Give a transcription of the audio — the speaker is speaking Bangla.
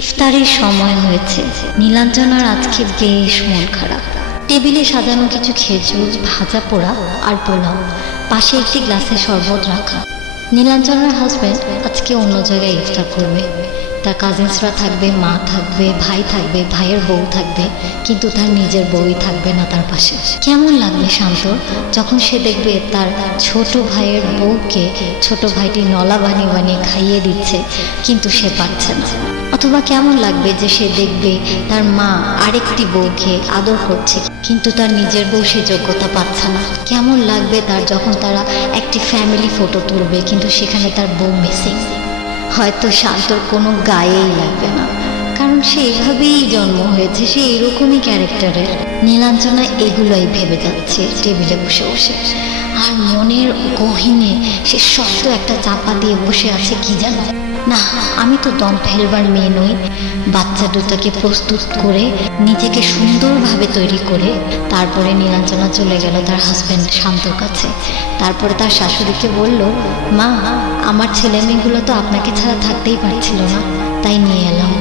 ইফতারের সময় হয়েছে। নীলাঞ্জনার আজকে বেশ মন খারাপ। টেবিলে সাজানো কিছু খেজুর, ভাজা পোড়া আর পোলাও, পাশে একটি গ্লাসে শরবত রাখা। নীলাঞ্জনার হাজব্যান্ড আজকে অন্য জায়গায় ইফতার করবে। তার কাজিনসরা থাকবে, মা থাকবে, ভাই থাকবে, ভাইয়ের বউ থাকবে, কিন্তু তার নিজের বউই থাকবে না তার পাশে। কেমন লাগবে শান্তর যখন সে দেখবে তার ছোট ভাইয়ের বউকে ছোট ভাইটি নলা বানিয়ে বানিয়ে খাইয়ে দিচ্ছে, কিন্তু সে পারছে না। অথবা কেমন লাগবে যে সে দেখবে তার মা আরেকটি বউকে আদর করছে, কিন্তু তার নিজের বউ সে যোগ্যতা পাচ্ছে না। কেমন লাগবে তার যখন তারা একটি ফ্যামিলি ফটো তুলবে, কিন্তু সেখানে তার বউ মিসিং। হয়তো শান্তর কোনো গায়েই লাগবে না, কারণ সে এভাবেই জন্ম হয়েছে, সে এরকমই ক্যারেক্টারের। নীলাঞ্জনা এগুলোই ভেবে যাচ্ছে টেবিলে বসে বসে, আর মনের গহীনে সে শক্ত একটা চাপা দিয়ে বসে আছে। কি জানো না, আমি তো দম ফেলবার মেয়ে নই। বাচ্চা দুটাকে প্রস্তুত করে নিজেকে সুন্দরভাবে তৈরি করে তারপরে নীলাঞ্জনা চলে গেল তার হাজব্যান্ড শান্তর কাছে। তারপরে তার শাশুড়িকে বলল, মা, আমার ছেলে মেয়েগুলো তো আপনাকে ছাড়া থাকতেই পারছিল না, তাই নিয়ে এলাম।